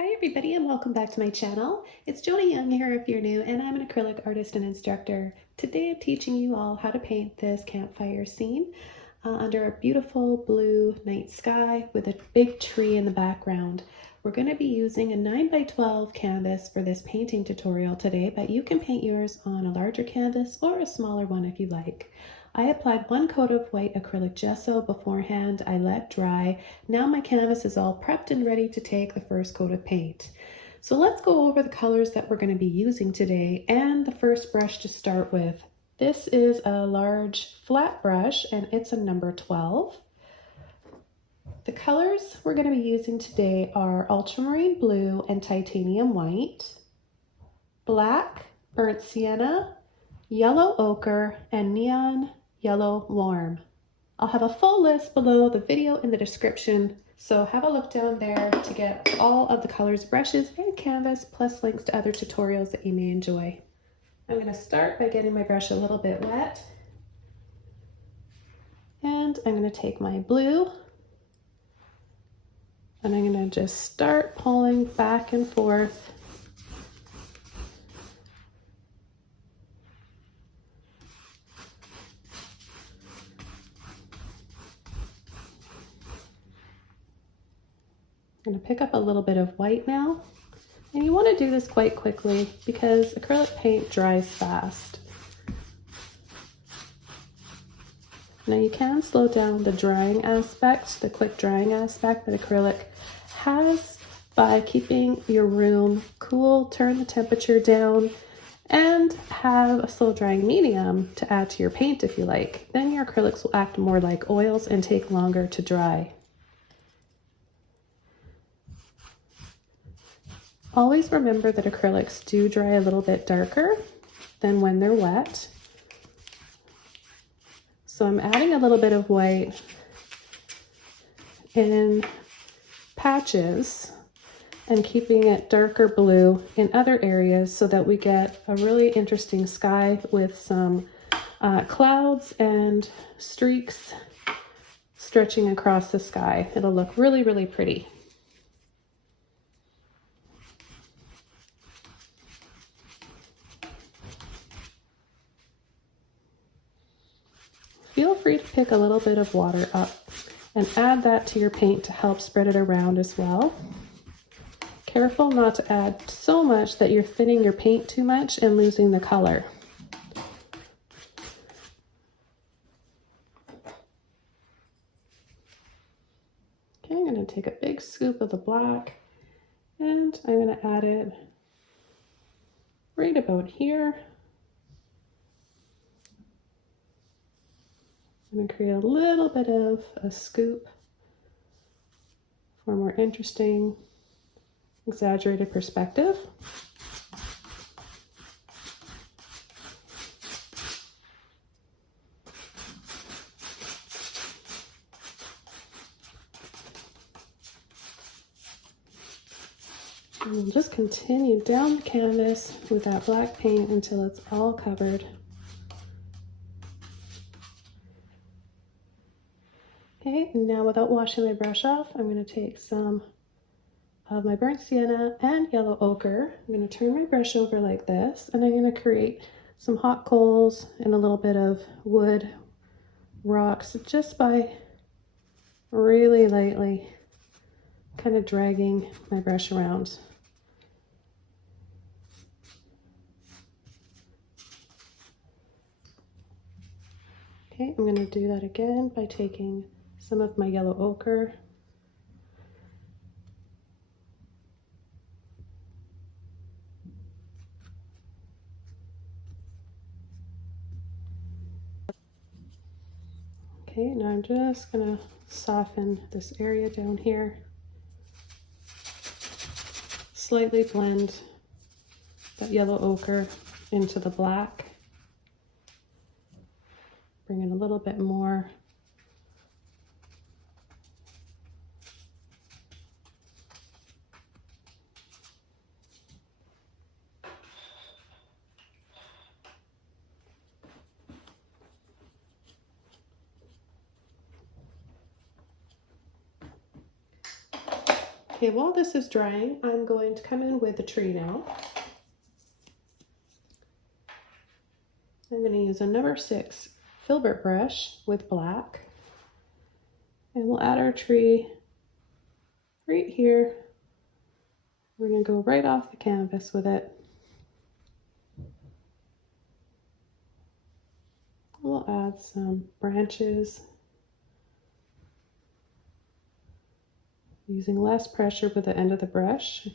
Hi everybody and welcome back to my channel. It's Joni Young here if you're new, and I'm an acrylic artist and instructor. Today I'm teaching you all how to paint this campfire scene under a beautiful blue night sky with a big tree in the background. We're going to be using a 9x12 canvas for this painting tutorial today, but you can paint yours on a larger canvas or a smaller one if you like. I applied one coat of white acrylic gesso beforehand. I let dry. Now my canvas is all prepped and ready to take the first coat of paint. So let's go over the colors that we're going to be using today and the first brush to start with. This is a large flat brush and it's a number 12. The colors we're going to be using today are ultramarine blue and titanium white, black, burnt sienna, yellow ochre, and neon yellow warm. I'll have a full list below the video in the description, so have a look down there to get all of the colors, brushes, and canvas, plus links to other tutorials that you may enjoy. I'm going to start by getting my brush a little bit wet, and I'm going to take my blue and I'm going to just start pulling back and forth. I'm going to pick up a little bit of white now, and you want to do this quite quickly because acrylic paint dries fast. Now you can slow down the drying aspect, the quick drying aspect that acrylic has by keeping your room cool, turn the temperature down, and have a slow drying medium to add to your paint if you like. Then your acrylics will act more like oils and take longer to dry. Always remember that acrylics do dry a little bit darker than when they're wet. So I'm adding a little bit of white in patches and keeping it darker blue in other areas so that we get a really interesting sky with some clouds and streaks stretching across the sky. It'll look really, really pretty. Feel free to pick a little bit of water up and add that to your paint to help spread it around as well. Careful not to add so much that you're thinning your paint too much and losing the color. Okay, I'm going to take a big scoop of the black and I'm going to add it right about here. I'm going to create a little bit of a scoop for a more interesting, exaggerated perspective. And we'll just continue down the canvas with that black paint until it's all covered. Okay, and now without washing my brush off, I'm going to take some of my burnt sienna and yellow ochre. I'm going to turn my brush over like this, and I'm going to create some hot coals and a little bit of wood rocks just by really lightly kind of dragging my brush around. Okay, I'm going to do that again by taking some of my yellow ochre Okay, now I'm just going to soften this area down here. Slightly blend that yellow ochre into the black. Bring in a little bit more. Okay, while this is drying, I'm going to come in with the tree now. I'm going to use a number 6 Filbert brush with black. And we'll add our tree right here. We're going to go right off the canvas with it. We'll add some branches, using less pressure with the end of the brush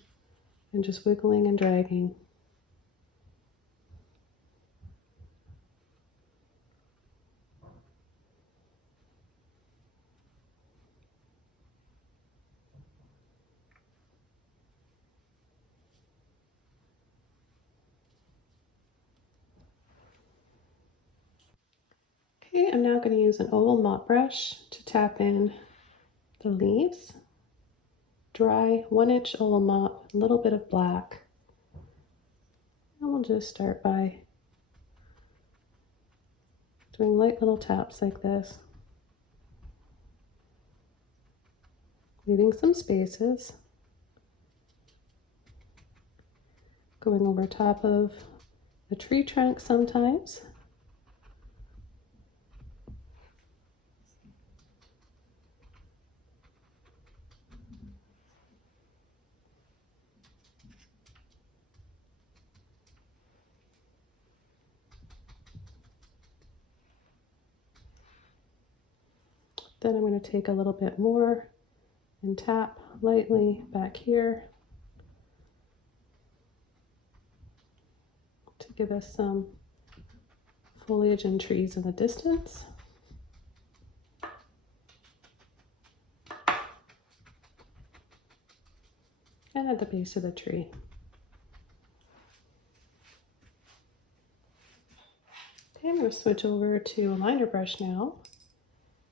and just wiggling and dragging. Okay, I'm now going to use an oval mop brush to tap in the leaves. Dry 1-inch oval mop, a little bit of black. And we'll just start by doing light little taps like this, leaving some spaces, going over top of the tree trunk sometimes. Then I'm going to take a little bit more and tap lightly back here to give us some foliage and trees in the distance. And at the base of the tree. Okay, I'm going to switch over to a liner brush now.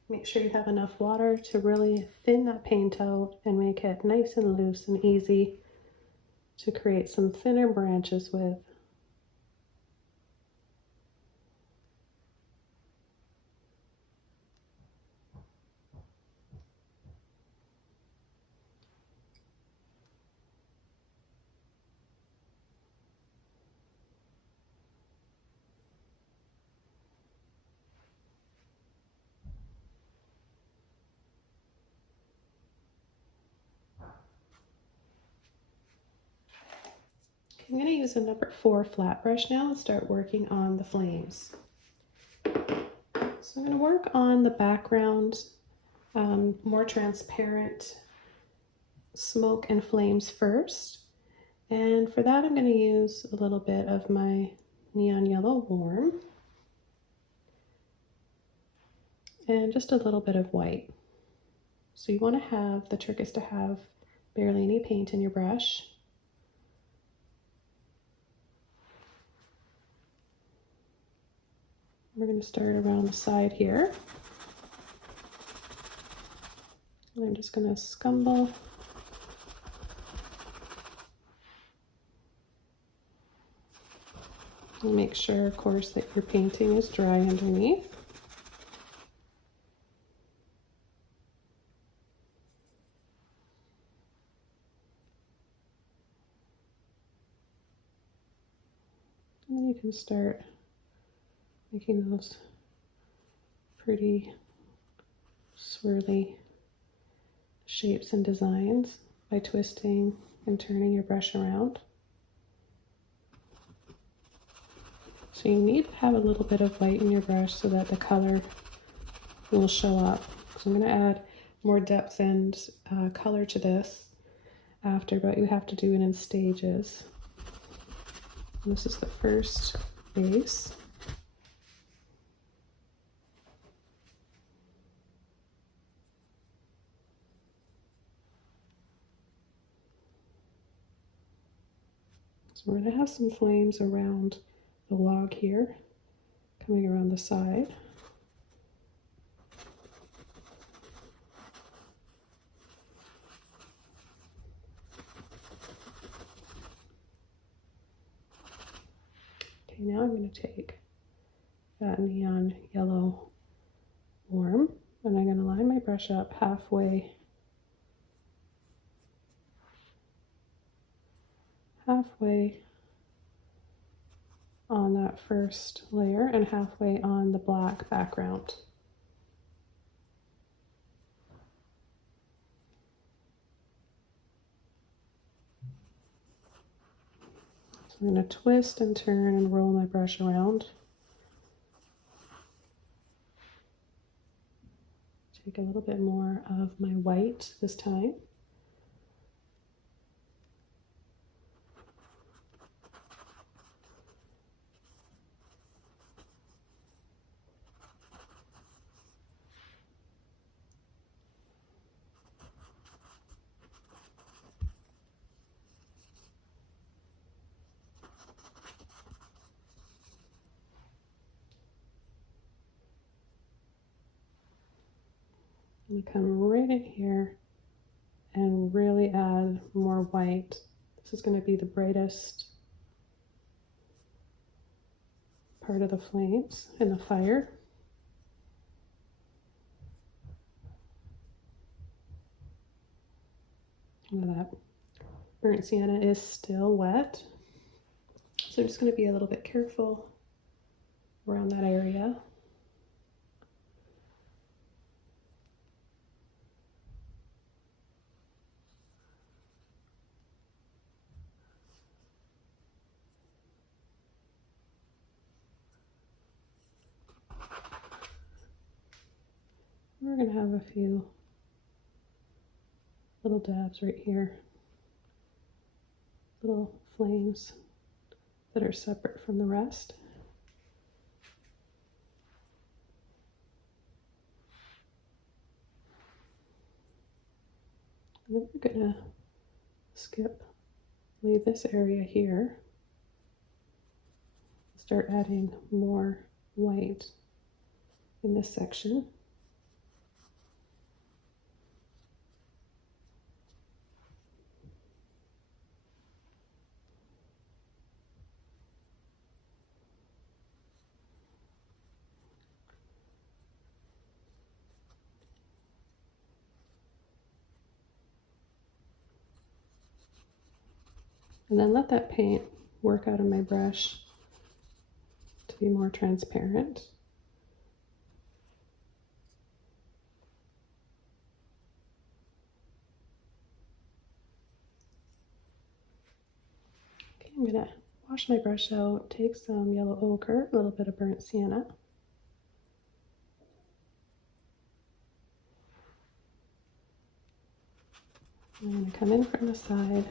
Make sure you have enough water to really thin that paint out and make it nice and loose and easy to create some thinner branches with. I'm going to use a number 4 flat brush now and start working on the flames. So I'm going to work on the background, more transparent smoke and flames first. And for that, I'm going to use a little bit of my neon yellow warm and just a little bit of white. So you want to have, the trick is to have barely any paint in your brush. We're going to start around the side here. And I'm just going to scumble and make sure, of course, that your painting is dry underneath. And then you can start making those pretty swirly shapes and designs by twisting and turning your brush around. So you need to have a little bit of white in your brush so that the color will show up. So I'm going to add more depth and color to this after, but you have to do it in stages. And this is the first base. So we're going to have some flames around the log here, coming around the side. Okay, now I'm going to take that neon yellow warm and I'm going to line my brush up halfway halfway on that first layer and halfway on the black background. So I'm going to twist and turn and roll my brush around. Take a little bit more of my white this time. I'm going to come right in here and really add more white. This is going to be the brightest part of the flames and the fire. Look at that. Burnt sienna is still wet, so I'm just going to be a little bit careful around that area. We're going to have a few little dabs right here, little flames that are separate from the rest. And then we're going to leave this area here, start adding more white in this section. And then let that paint work out of my brush to be more transparent. Okay, I'm going to wash my brush out, take some yellow ochre, a little bit of burnt sienna. I'm going to come in from the side.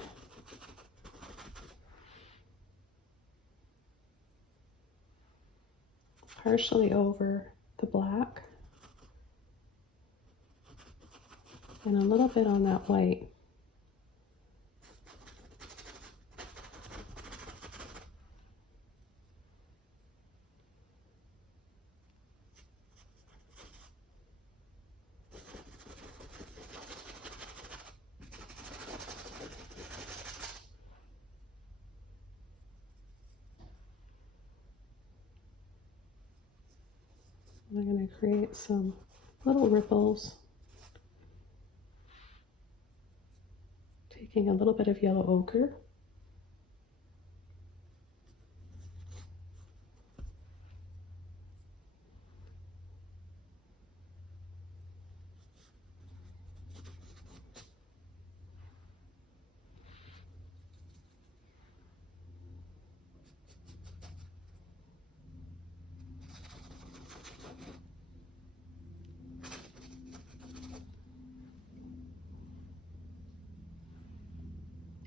Partially over the black and a little bit on that white. I'm going to create some little ripples, taking a little bit of yellow ochre.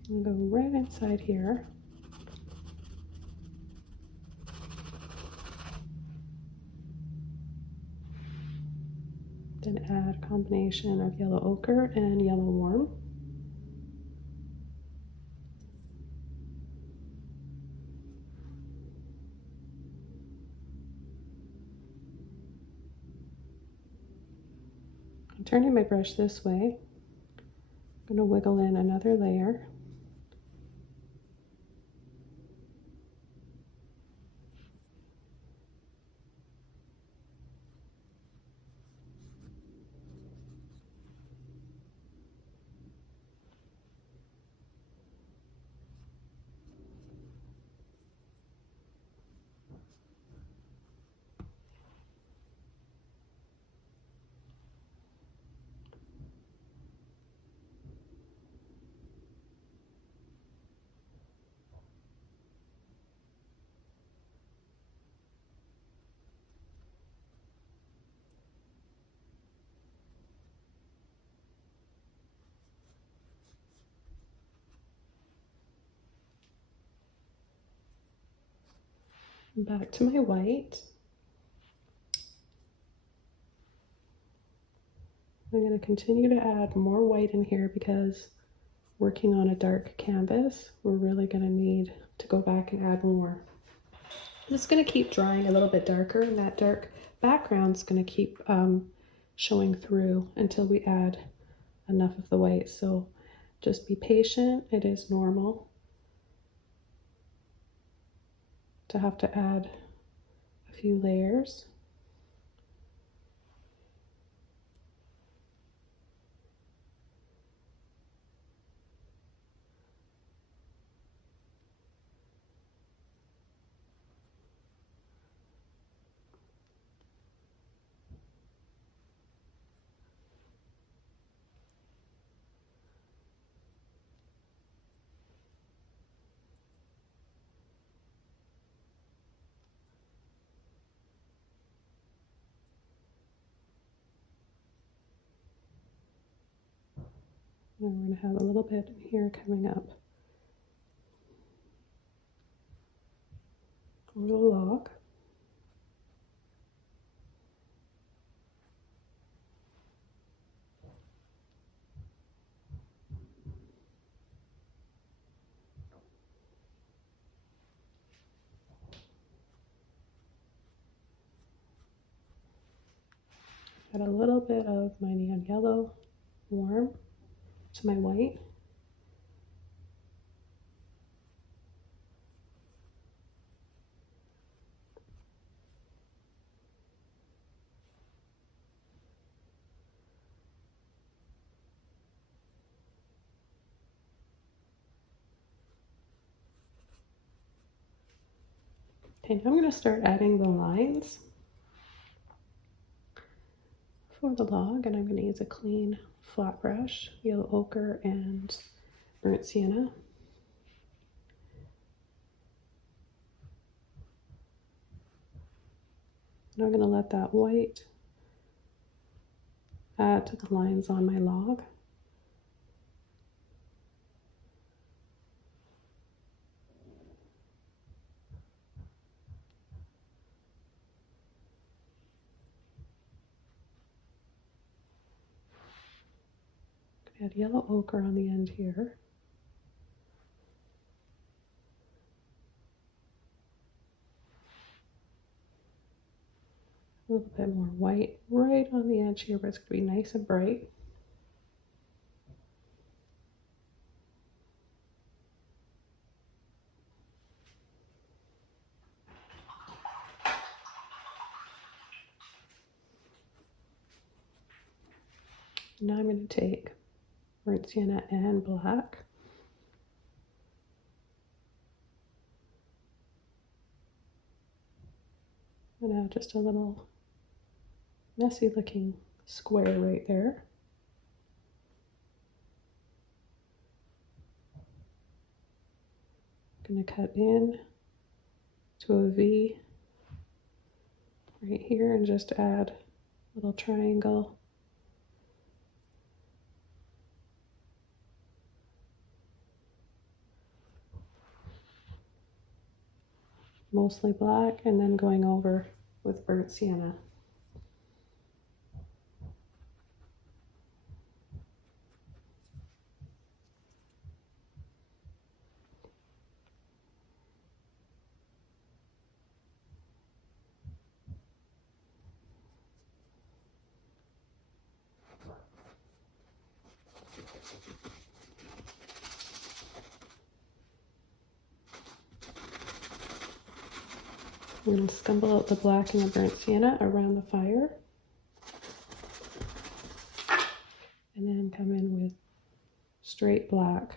I'm going to go right inside here. Then add a combination of yellow ochre and yellow warm. I'm turning my brush this way. I'm going to wiggle in another layer. Back to my white. I'm going to continue to add more white in here because working on a dark canvas, we're really going to need to go back and add more. This is going to keep drying a little bit darker, and that dark background's going to keep showing through until we add enough of the white. So just be patient. It is normal to have to add a few layers. And we're going to have a little bit here coming up over the log. Add a little bit of my neon yellow warm to my white. Okay, now I'm going to start adding the lines for the log, and I'm going to use a clean flat brush, yellow ochre and burnt sienna. And I'm going to let that white add to the lines on my log. Add yellow ochre on the end here. A little bit more white right on the edge here, but it's going to be nice and bright. Now I'm going to take burnt sienna and black. And add just a little messy looking square right there. I'm going to cut in to a V right here and just add a little triangle. Mostly black, and then going over with burnt sienna. I'm going to scumble out the black and the burnt sienna around the fire. And then come in with straight black.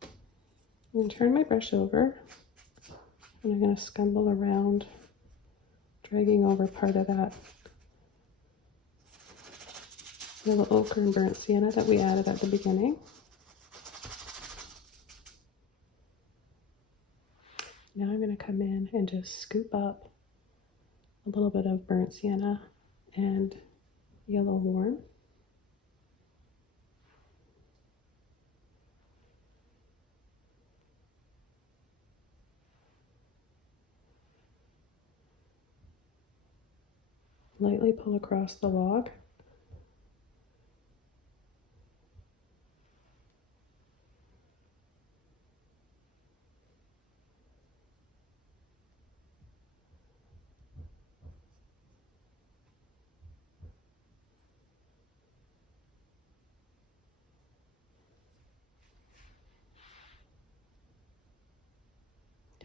I'm going to turn my brush over. And I'm going to scumble around, dragging over part of that little ochre and burnt sienna that we added at the beginning. Now I'm going to to come in and just scoop up a little bit of burnt sienna and yellow warm. Lightly pull across the log.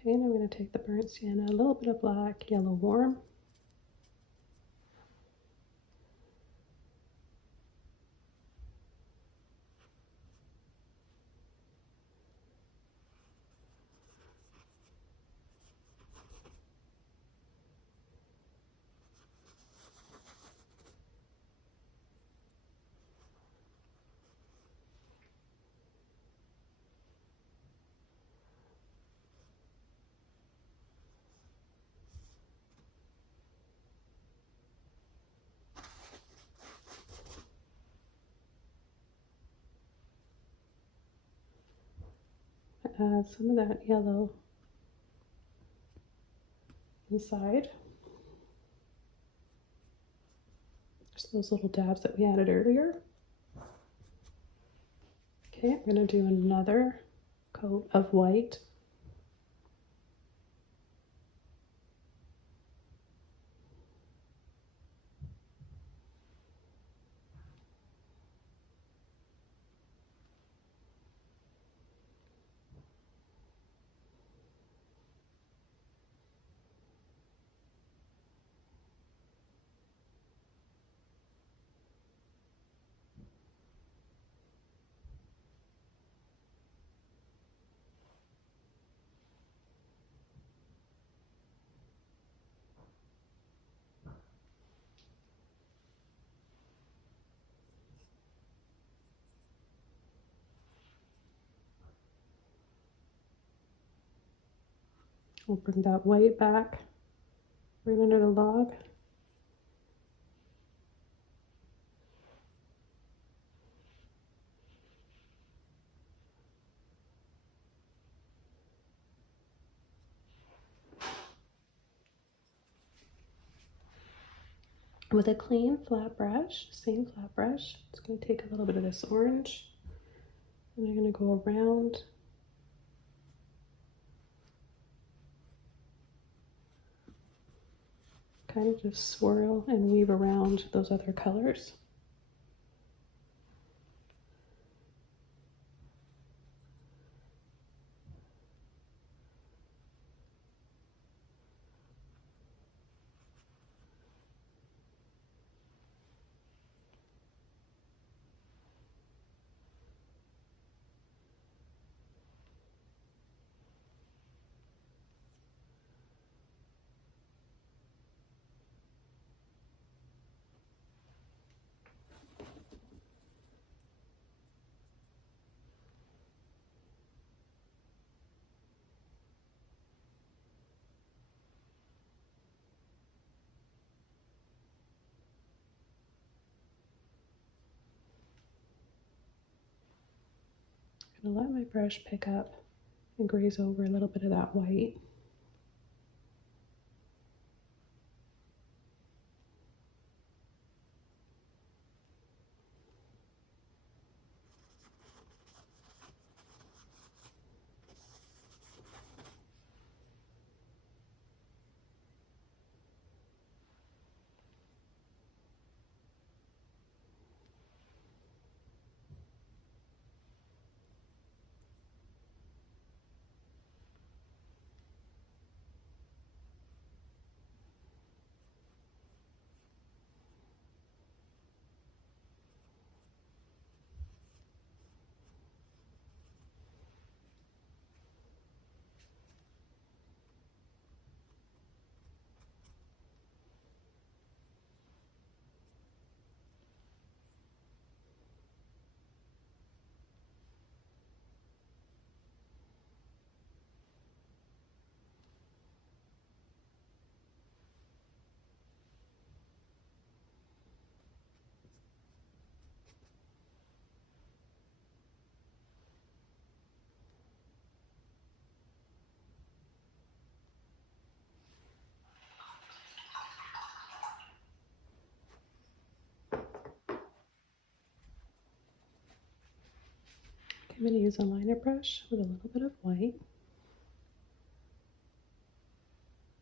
Okay, and I'm going to take the burnt sienna, a little bit of black, yellow warm. Add some of that yellow inside. Just those little dabs that we added earlier. Okay, I'm going to do another coat of white. We'll bring that white back right under the log. With a clean flat brush, same flat brush, it's going to take a little bit of this orange and I'm going to go around kind of just swirl and weave around those other colors. I'm going to let my brush pick up and graze over a little bit of that white. I'm going to use a liner brush with a little bit of white.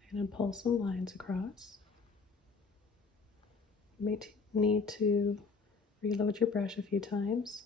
I'm going to pull some lines across. You may need to reload your brush a few times.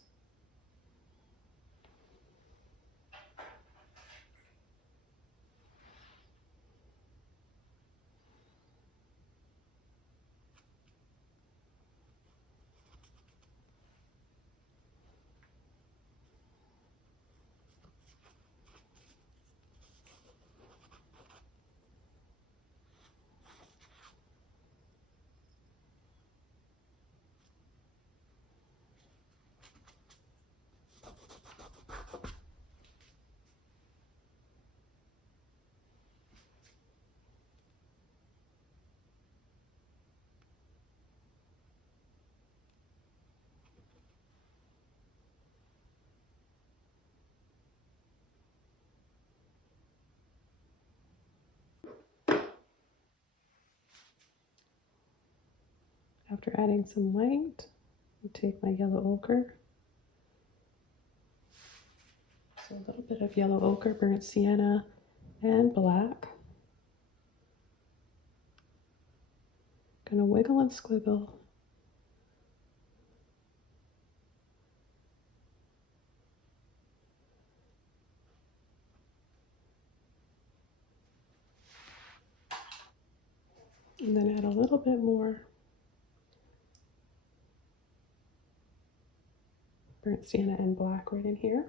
After adding some white, I'll take my yellow ochre. So a little bit of yellow ochre, burnt sienna, and black. Gonna wiggle and squiggle. And then add a little bit more burnt sienna and black right in here.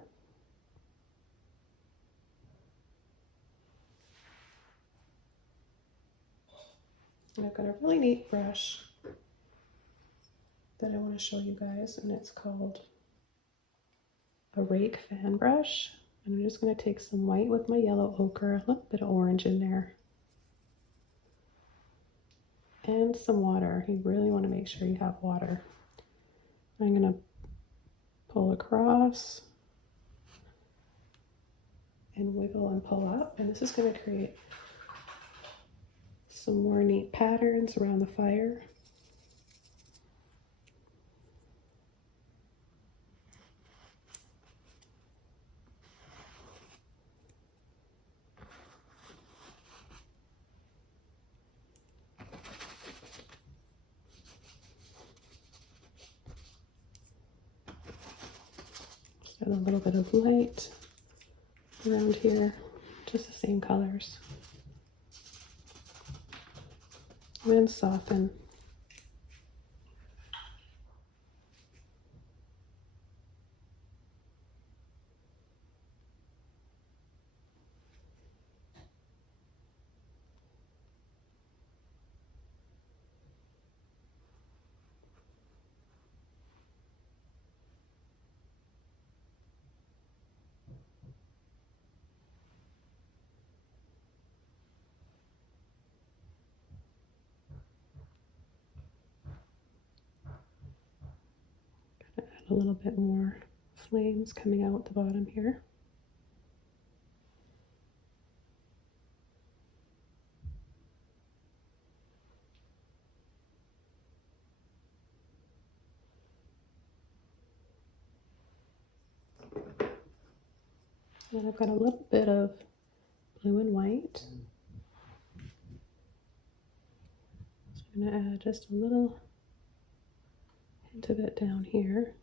And I've got a really neat brush that I want to show you guys, and it's called a Rake fan brush. And I'm just going to take some white with my yellow ochre, a little bit of orange in there, and some water. You really want to make sure you have water. I'm going to pull across and wiggle and pull up, and this is going to create some more neat patterns around the fire. Just add a little bit of light around here, just the same colors. And then soften. A little bit more flames coming out the bottom here. And I've got a little bit of blue and white. So I'm going to add just a little hint of it down here.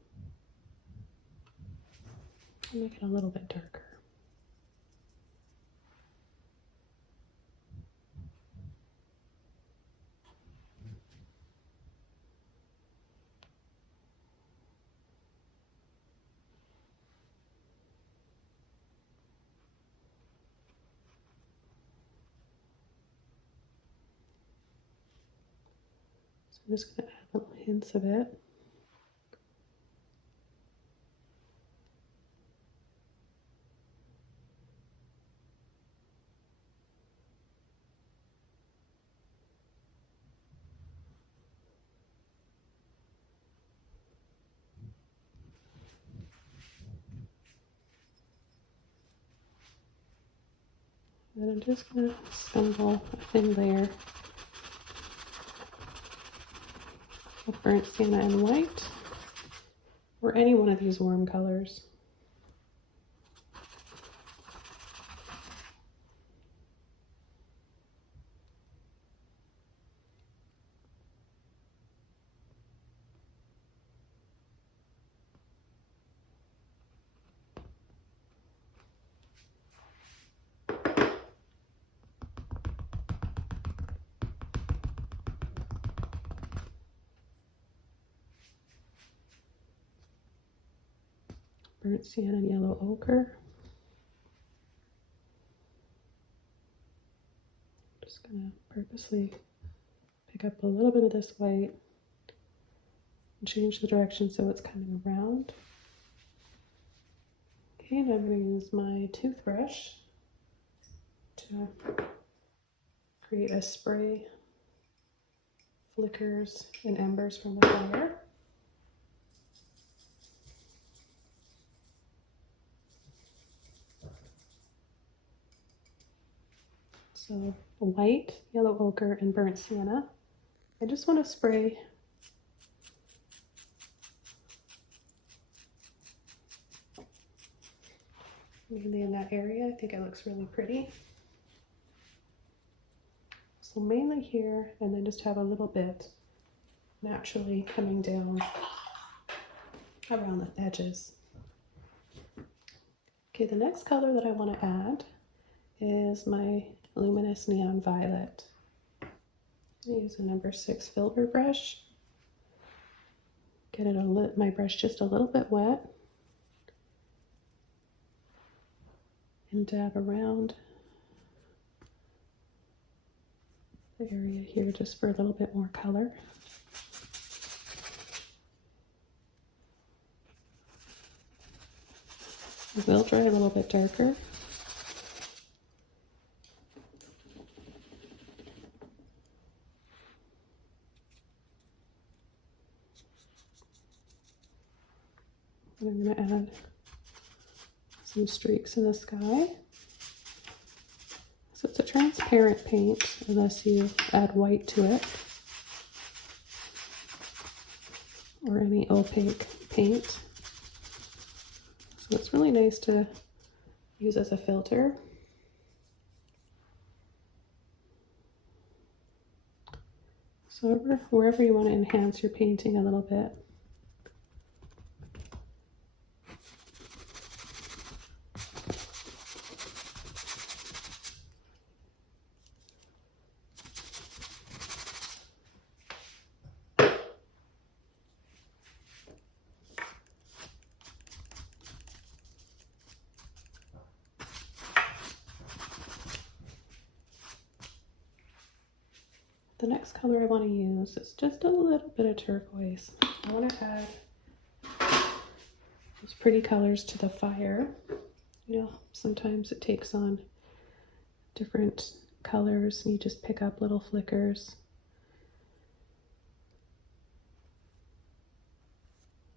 Make it a little bit darker. So I'm just going to add little hints of it. And I'm just going to sprinkle a thin layer of burnt sienna and white, or any one of these warm colors. burnt sienna and yellow ochre. Just gonna purposely pick up a little bit of this white and change the direction so it's coming around. Okay, and I'm going to use my toothbrush to create a spray, flickers, and embers from the fire. So white, yellow ochre, and burnt sienna. I just want to spray mainly in that area. I think it looks really pretty. So mainly here, and then just have a little bit naturally coming down around the edges. Okay, the next color that I want to add is my luminous neon violet. I'm going to use a number 6 Filbert brush. Get it my brush just a little bit wet and dab around the area here just for a little bit more color. It will dry a little bit darker. And I'm going to add some streaks in the sky. So it's a transparent paint unless you add white to it or any opaque paint. So it's really nice to use as a filter. So wherever you want to enhance your painting a little bit. The next color I want to use is just a little bit of turquoise. I want to add those pretty colors to the fire. You know, sometimes it takes on different colors and you just pick up little flickers.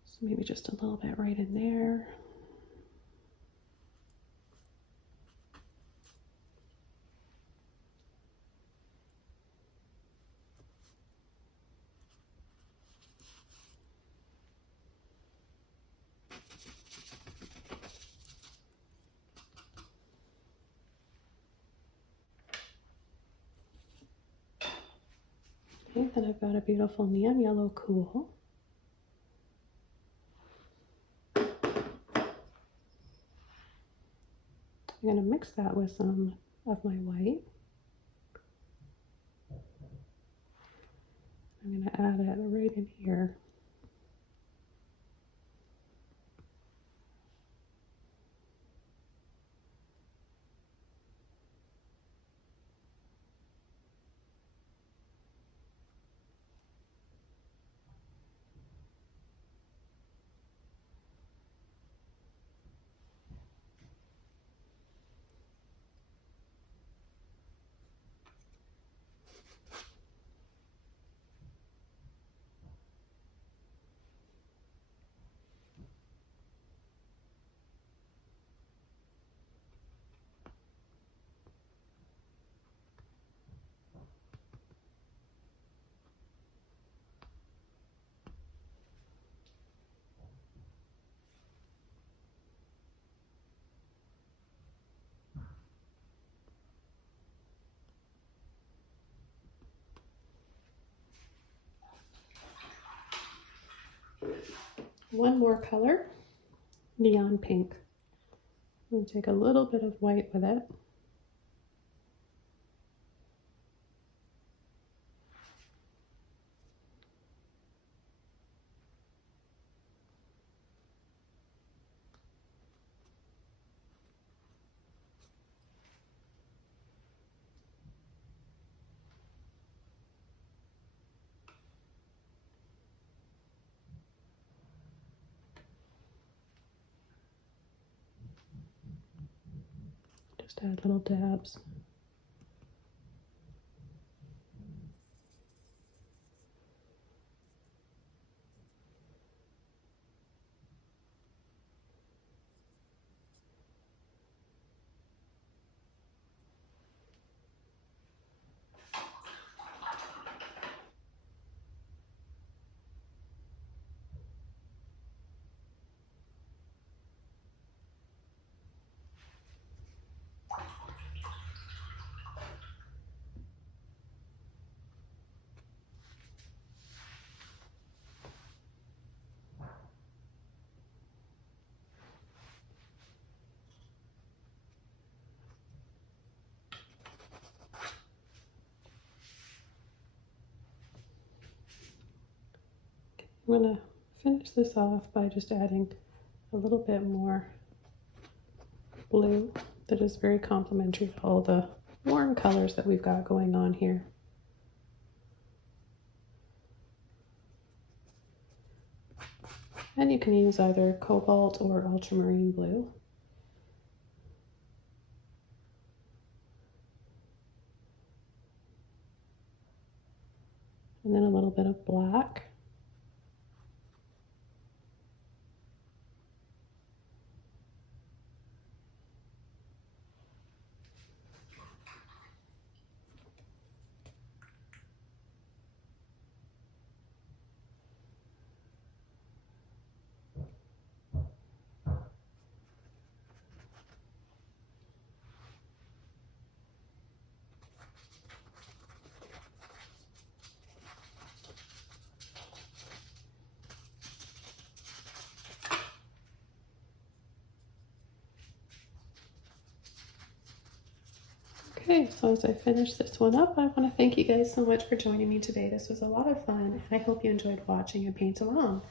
So maybe just a little bit right in there. Okay, then I've got a beautiful neon yellow cool. I'm going to mix that with some of my white. I'm going to add it right in here. One more color, neon pink. I'm going to take a little bit of white with it. Just add little dabs. I'm going to finish this off by just adding a little bit more blue that is very complementary to all the warm colors that we've got going on here. And you can use either cobalt or ultramarine blue. And then a little bit of black. Okay, so as I finish this one up, I want to thank you guys so much for joining me today. This was a lot of fun, and I hope you enjoyed watching and paint along.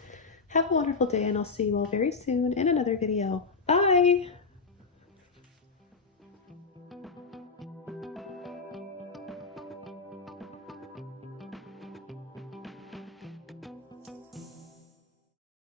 Have a wonderful day, and I'll see you all very soon in another video. Bye!